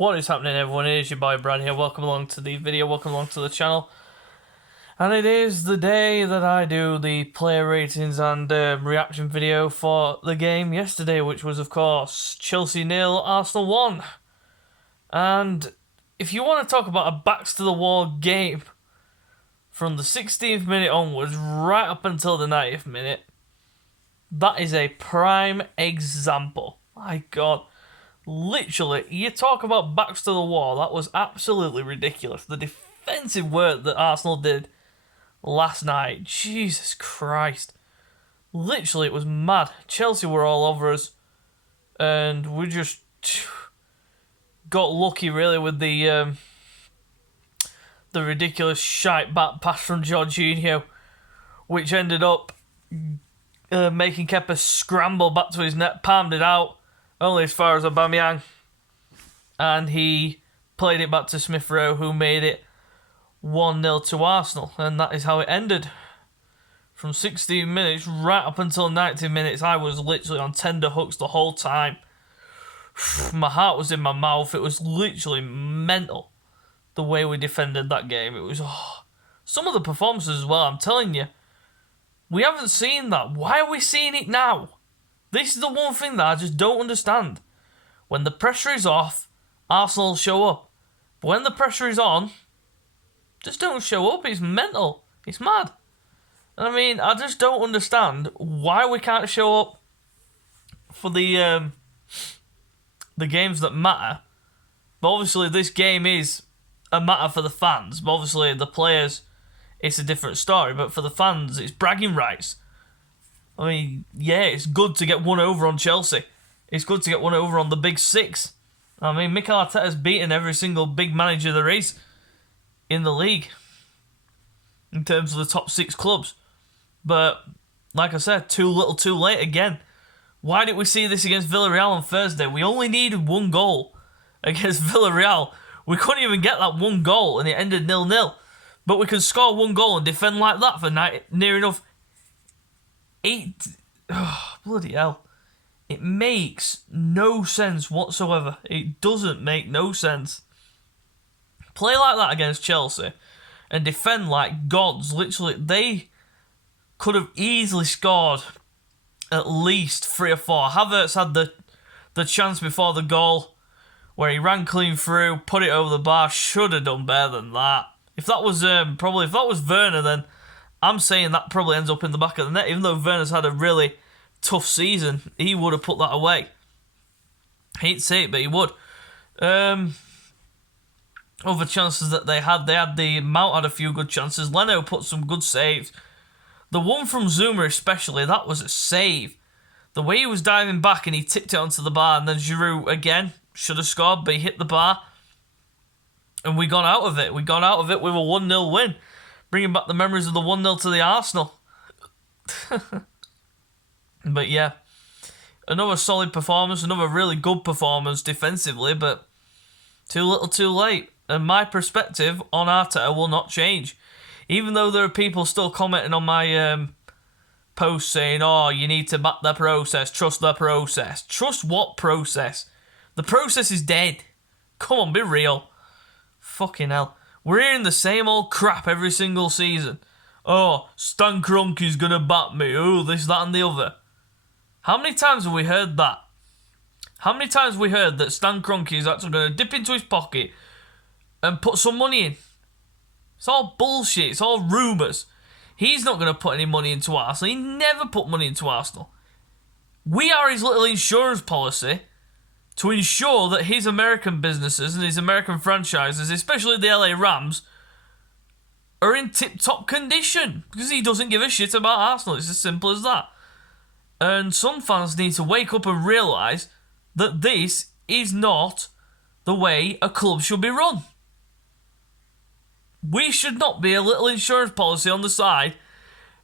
What is happening, everyone? It is your boy Brad here. Welcome along to the video, welcome along to the channel. And it is the day that I do the player ratings and reaction video for the game yesterday, which was, of course, Chelsea 0, Arsenal 1. And if you want to talk about a backs-to-the-wall game from the 16th minute onwards, right up until the 90th minute, that is a prime example. My God. Literally, you talk about backs to the wall, that was absolutely ridiculous. The defensive work that Arsenal did last night, Jesus Christ. Literally, it was mad. Chelsea were all over us, and we just got lucky, really, with the ridiculous shite back pass from Jorginho, which ended up making Kepa scramble back to his net, palmed it out, only as far as Aubameyang, and he played it back to Smith Rowe, who made it 1-0 to Arsenal, and that is how it ended. From 16 minutes right up until 90 minutes, I was literally on tender hooks the whole time. My heart was in my mouth. It was literally mental, the way we defended that game. It was some of the performances as well, I'm telling you. We haven't seen that. Why are we seeing it now? This is the one thing that I just don't understand. When the pressure is off, Arsenal show up. But when the pressure is on, just don't show up. It's mental. It's mad. And I mean, I just don't understand why we can't show up for the games that matter. But obviously this game is a matter for the fans. But obviously the players, it's a different story. But for the fans, it's bragging rights. I mean, yeah, it's good to get one over on Chelsea. It's good to get one over on the big six. I mean, Mikel Arteta's beaten every single big manager there is in the league in terms of the top six clubs. But, like I said, too little too late again. Why didn't we see this against Villarreal on Thursday? We only needed one goal against Villarreal. We couldn't even get that one goal and it ended 0-0. But we can score one goal and defend like that for near enough 8... Oh, bloody hell. It makes no sense whatsoever. It doesn't make no sense. Play like that against Chelsea and defend like gods. Literally, they could have easily scored at least 3 or 4. Havertz had the chance before the goal where he ran clean through, put it over the bar. Should have done better than that. If that was if that was Werner, then I'm saying that probably ends up in the back of the net. Even though Werner's had a really tough season, he would have put that away. Hate to say it, but he would. Other chances that they had the Mount had a few good chances. Leno put some good saves. The one from Zuma especially, that was a save. The way he was diving back and he tipped it onto the bar, and then Giroud again should have scored, but he hit the bar. And we got out of it. We got out of it with a 1-0 win. Bringing back the memories of the 1-0 to the Arsenal. But yeah, another solid performance, another really good performance defensively, but too little too late. And my perspective on Arteta will not change. Even though there are people still commenting on my post saying, oh, you need to back the process, trust the process. Trust what process? The process is dead. Come on, be real. Fucking hell. We're hearing the same old crap every single season. Oh, Stan Kroenke's gonna bat me. Oh, this, that and the other. How many times have we heard that? How many times have we heard that Stan Kroenke is actually gonna dip into his pocket and put some money in? It's all bullshit. It's all rumours. He's not gonna put any money into Arsenal. He never put money into Arsenal. We are his little insurance policy to ensure that his American businesses and his American franchises, especially the LA Rams, are in tip-top condition. Because he doesn't give a shit about Arsenal. It's as simple as that. And some fans need to wake up and realise that this is not the way a club should be run. We should not be a little insurance policy on the side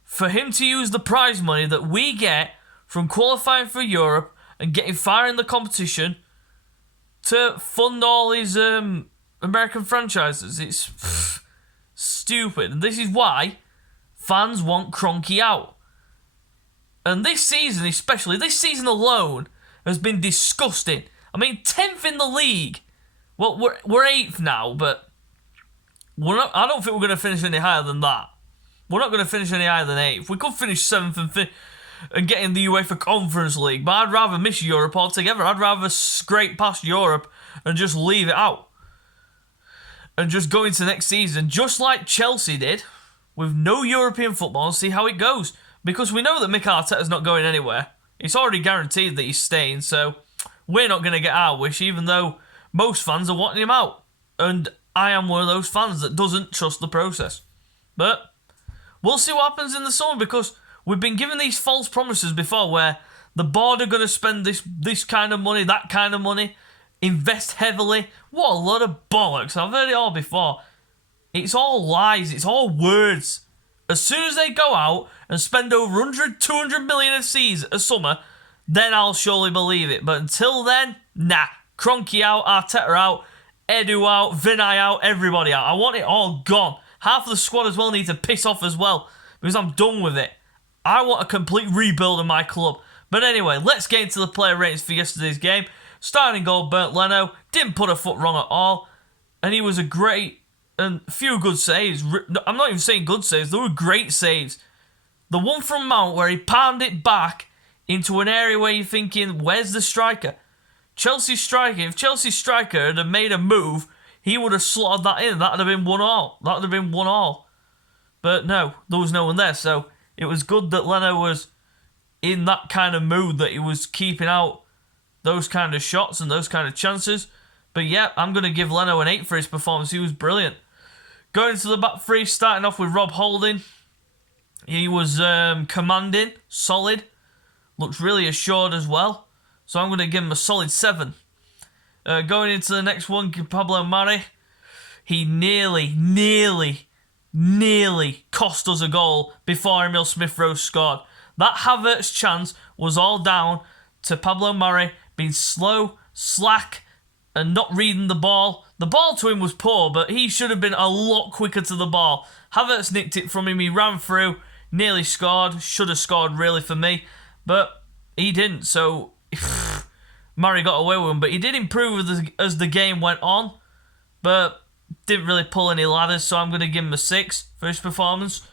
for him to use the prize money that we get from qualifying for Europe and getting far in the competition to fund all his American franchises. It's stupid. And this is why fans want Kroenke out. And this season especially, this season alone, has been disgusting. I mean, 10th in the league Well, we're 8th now, but we're not. I don't think we're going to finish any higher than that. We're not going to finish any higher than 8th. We could finish 7th and get in the UEFA Conference League, but I'd rather miss Europe altogether. I'd rather scrape past Europe and just leave it out. And just go into next season, just like Chelsea did, with no European football, and see how it goes. Because we know that Mikel Arteta's not going anywhere. It's already guaranteed that he's staying, so we're not going to get our wish, even though most fans are wanting him out. And I am one of those fans that doesn't trust the process. But we'll see what happens in the summer, because we've been given these false promises before where the board are going to spend this kind of money, that kind of money, invest heavily. What a lot of bollocks. I've heard it all before. It's all lies. It's all words. As soon as they go out and spend over 100, 200 million a summer, then I'll surely believe it. But until then, nah. Kroenke out, Arteta out, Edu out, Vinay out, everybody out. I want it all gone. Half of the squad as well need to piss off as well, because I'm done with it. I want a complete rebuild of my club. But anyway, let's get into the player ratings for yesterday's game. Starting goal, Bernd Leno. Didn't put a foot wrong at all. And he was a great and few good saves. I'm not even saying good saves. They were great saves. The one from Mount where he palmed it back into an area where you're thinking, where's the striker? Chelsea's striker. If Chelsea's striker had made a move, he would have slotted that in. That would have been 1-1. That would have been 1-1. But no, there was no one there. So it was good that Leno was in that kind of mood, that he was keeping out those kind of shots and those kind of chances. But yeah, I'm going to give Leno an 8 for his performance. He was brilliant. Going to the back three, starting off with Rob Holding. He was commanding, solid. Looked really assured as well. So I'm going to give him a solid 7. Going into the next one, Pablo Mari. He nearly cost us a goal before Emil Smith-Rowe scored. That Havertz chance was all down to Pablo Mari being slow, slack, and not reading the ball. The ball to him was poor, but he should have been a lot quicker to the ball. Havertz nicked it from him, he ran through, nearly scored, should have scored really for me, but he didn't, so Murray got away with him. But he did improve as the game went on, but didn't really pull any ladders, so I'm going to give him a 6 for his performance.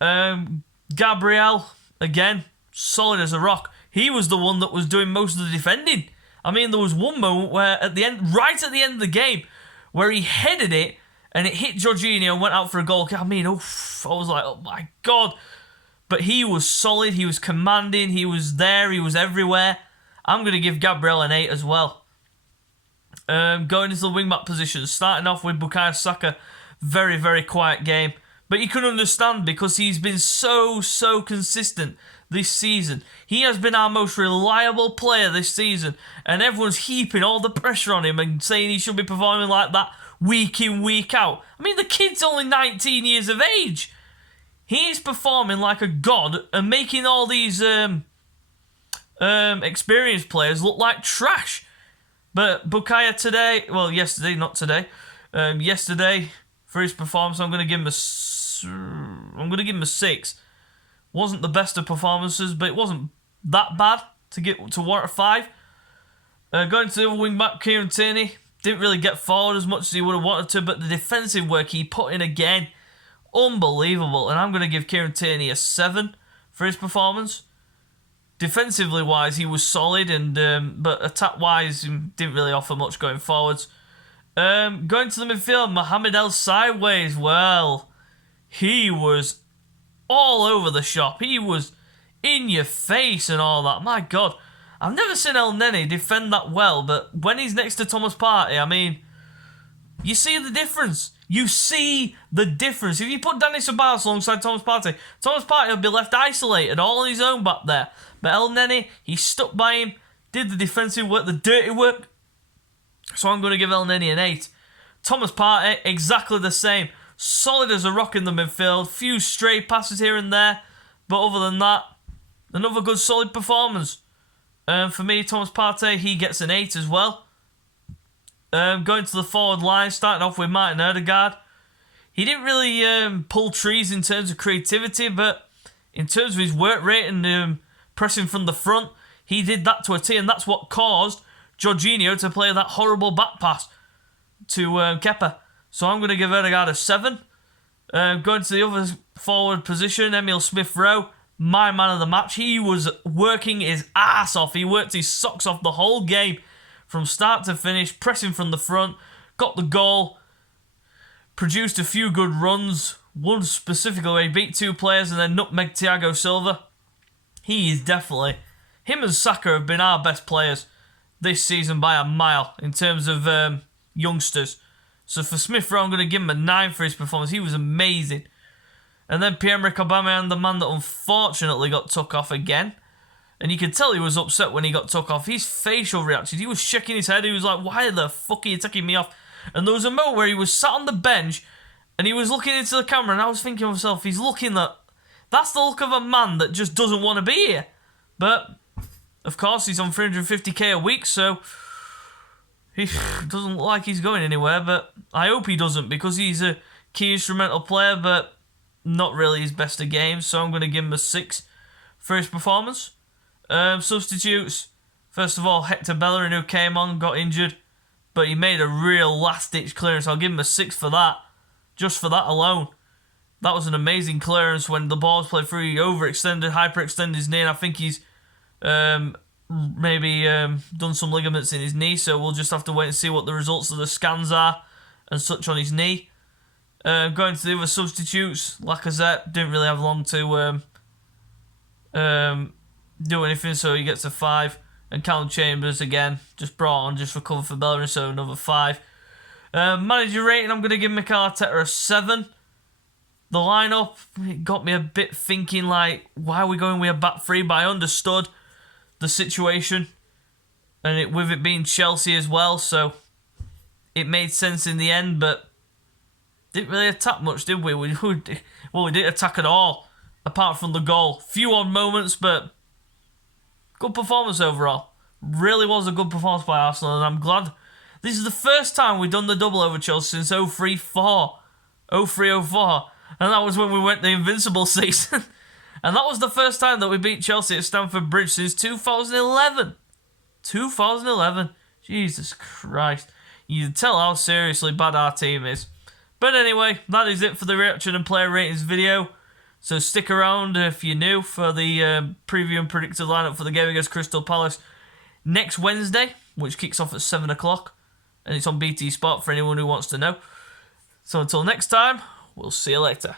Gabriel, again, solid as a rock. He was the one that was doing most of the defending. I mean, there was one moment where right at the end of the game, where he headed it and it hit Jorginho and went out for a goal. I mean, oof, I was like, oh my God. But he was solid, he was commanding, he was there, he was everywhere. I'm going to give Gabriel an 8 as well. Going into the wing-back position, starting off with Bukayo Saka, very, very quiet game. But you can understand, because he's been so consistent this season. He has been our most reliable player this season, and everyone's heaping all the pressure on him and saying he should be performing like that week in, week out. I mean, the kid's only 19 years of age. He's performing like a god and making all these experienced players look like trash. But Bukayo today, well, yesterday, not today, yesterday for his performance, I'm going to give him a 6. Wasn't the best of performances, but it wasn't that bad to warrant a 5. Going to the other wing back, Kieran Tierney, didn't really get forward as much as he would have wanted to, but the defensive work he put in again, unbelievable. And I'm going to give Kieran Tierney a 7 for his performance. Defensively wise, he was solid, and but attack wise, he didn't really offer much going forwards. Going to the midfield, Mohamed El Sideways, well, he was all over the shop. He was in your face and all that. My God, I've never seen El Neni defend that well, but when he's next to Thomas Partey, I mean, you see the difference. You see the difference. If you put Dani Ceballos alongside Thomas Partey will be left isolated all on his own back there. But El Neni, he stuck by him, did the defensive work, the dirty work. So I'm going to give El Neni an 8. Thomas Partey, exactly the same. Solid as a rock in the midfield. Few stray passes here and there. But other than that, another good solid performance. For me, Thomas Partey, he gets an 8 as well. Going to the forward line, starting off with Martin Ødegaard. He didn't really pull trees in terms of creativity, but in terms of his work rate and pressing from the front, he did that to a T, and that's what caused Jorginho to play that horrible back pass. to Kepa. So I'm going to give Ødegaard a 7. Going to the other forward position, Emil Smith-Rowe, my man of the match. He was working his ass off. He worked his socks off the whole game from start to finish, pressing from the front, got the goal, produced a few good runs, one specifically where he beat 2 players and then nutmegged Thiago Silva. He is definitely... Him and Saka have been our best players this season by a mile in terms of youngsters. So for Smith-Rowe, I'm going to give him a 9 for his performance. He was amazing. And then Pierre-Emerick Aubameyang, the man that unfortunately got took off again. And you could tell he was upset when he got took off. His facial reactions, he was shaking his head. He was like, why the fuck are you taking me off? And there was a moment where he was sat on the bench and he was looking into the camera, and I was thinking to myself, he's looking that's the look of a man that just doesn't want to be here. But, of course, he's on 350k a week, so he doesn't look like he's going anywhere, but I hope he doesn't, because he's a key instrumental player, but not really his best of games, so I'm going to give him a 6 for his performance. Substitutes, first of all, Hector Bellerin, who came on, got injured, but he made a real last-ditch clearance. I'll give him a 6 for that, just for that alone. That was an amazing clearance when the ball was played through. He overextended, hyperextended his knee, and I think he's maybe done some ligaments in his knee, so we'll just have to wait and see what the results of the scans are and such on his knee. Going to the other substitutes, Lacazette didn't really have long to do anything, so he gets a 5. And Callum Chambers, again, just brought on just for cover for Bellerin, so another 5. Manager rating, I'm going to give Mikel Arteta a 7. The lineup, it got me a bit thinking, like, why are we going with a back 3? But I understood the situation, and with it being Chelsea as well, so it made sense in the end, but didn't really attack much, did we? We didn't attack at all, apart from the goal. Few odd moments, but good performance overall. Really was a good performance by Arsenal, and I'm glad. This is the first time we've done the double over Chelsea since 03-04. 03-04. And that was when we went the invincible season. And that was the first time that we beat Chelsea at Stamford Bridge since 2011. 2011. Jesus Christ. You can tell how seriously bad our team is. But anyway, that is it for the reaction and player ratings video. So stick around if you're new for the preview and predicted lineup for the game against Crystal Palace next Wednesday, which kicks off at 7 o'clock. And it's on BT Sport for anyone who wants to know. So until next time, we'll see you later.